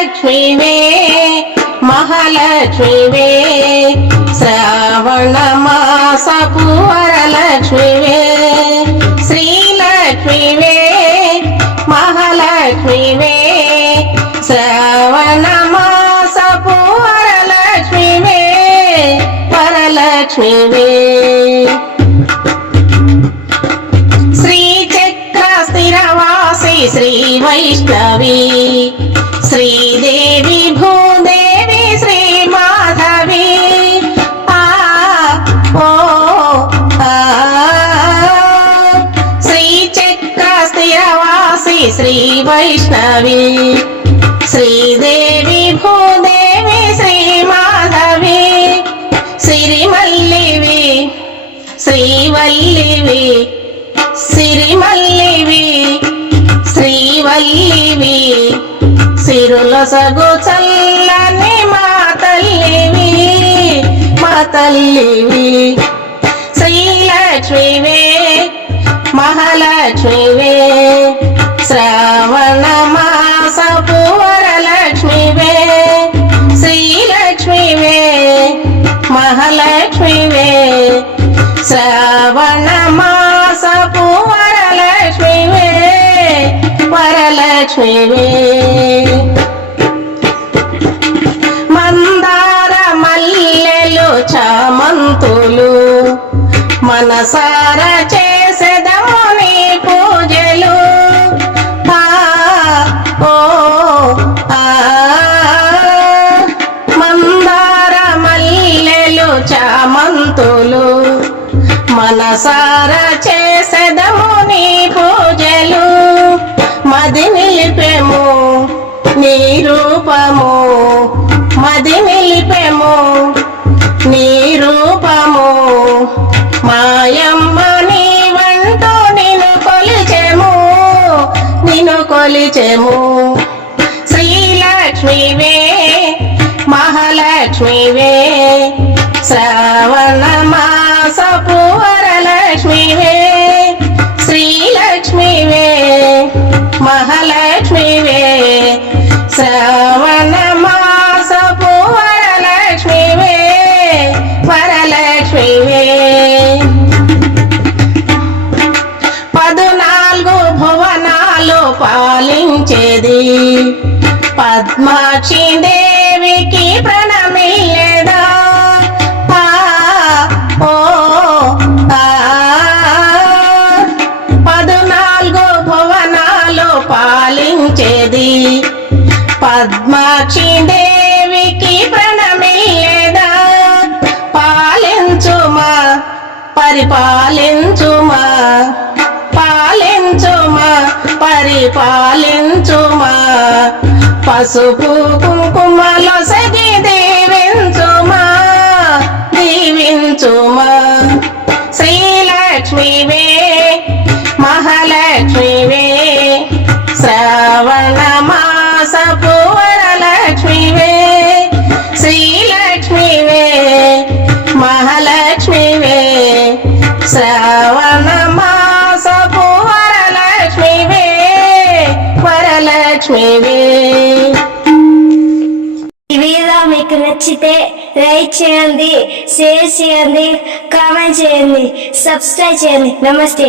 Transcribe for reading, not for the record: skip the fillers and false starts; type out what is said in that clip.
శ్రీలక్ష్మివే మహాలక్ష్మివే శ్రావణ మాసపు వరలక్ష్మివే శ్రీలక్ష్మివే మహాలక్ష్మివే శ్రావణ మాసపు వరలక్ష్మివే వరలక్ష్మివే శ్రీ వైష్ణవి శ్రీదేవి భూదేవి శ్రీ మాధవి శ్రీచక్ర స్థిరవాసి శ్రీ వైష్ణవి శ్రీదేవి భూదేవి శ్రీ మాధవి సిరిమల్లివి శ్రీవల్లివి సిరిమల్లివి శ్రీవల్లివి సిరులొసగు చల్లని మా తల్లివి శ్రీలక్ష్మివే మహాలక్ష్మివే శ్రావణ మాసపు వరలక్ష్మివే శ్రీలక్ష్మివే మహాలక్ష్మివే శ్రావణ మాసపు వరలక్ష్మివే వరలక్ష్మివే మందార మల్లెలు చామంతులు మనసార చేసెదము నీ పూజలు మందార మల్లెలు చామంతులు మనసార చేసెదము నీ పూజలు మది నిలిపెము నీ రూపము మది నిలిపెము నీ రూపము మాయమ్మ నీ వంటూ నిన్ను కొలిచెము శ్రీలక్ష్మివే మహాలక్ష్మివే శ్రావణ మాసపు వరలక్ష్మివే శ్రీలక్ష్మివే మహాలక్ష్మివే శ్రావణ మాసపు వరలక్ష్మివే వరలక్ష్మివే 14 భువనాలు పాలించేది పద్మాక్షి దేవికి ప్రణమిల్లెదా 14 భువనాలు పాలించేది పద్మాక్షి దేవికి ప్రణమిల్లెదా పాలించుమా పరిపాలించుమా పరిపాలించుమా పసుపు కుంకుమలో సగి దీవించుమా శ్రీలక్ష్మివే మహాలక్ష్మివే శ్రావణ మాసపు వరలక్ష్మివే శ్రీలక్ష్మివే మహాలక్ష్మివే శ్రావణ మాసపు వరలక్ష్మివే వరలక్ష్మివే. ఈ వీడియో మీకు నచ్చితే లైక్ చేయండి, షేర్ చేయండి, కామెంట్ చేయండి, సబ్స్క్రైబ్ చేయండి. నమస్తే.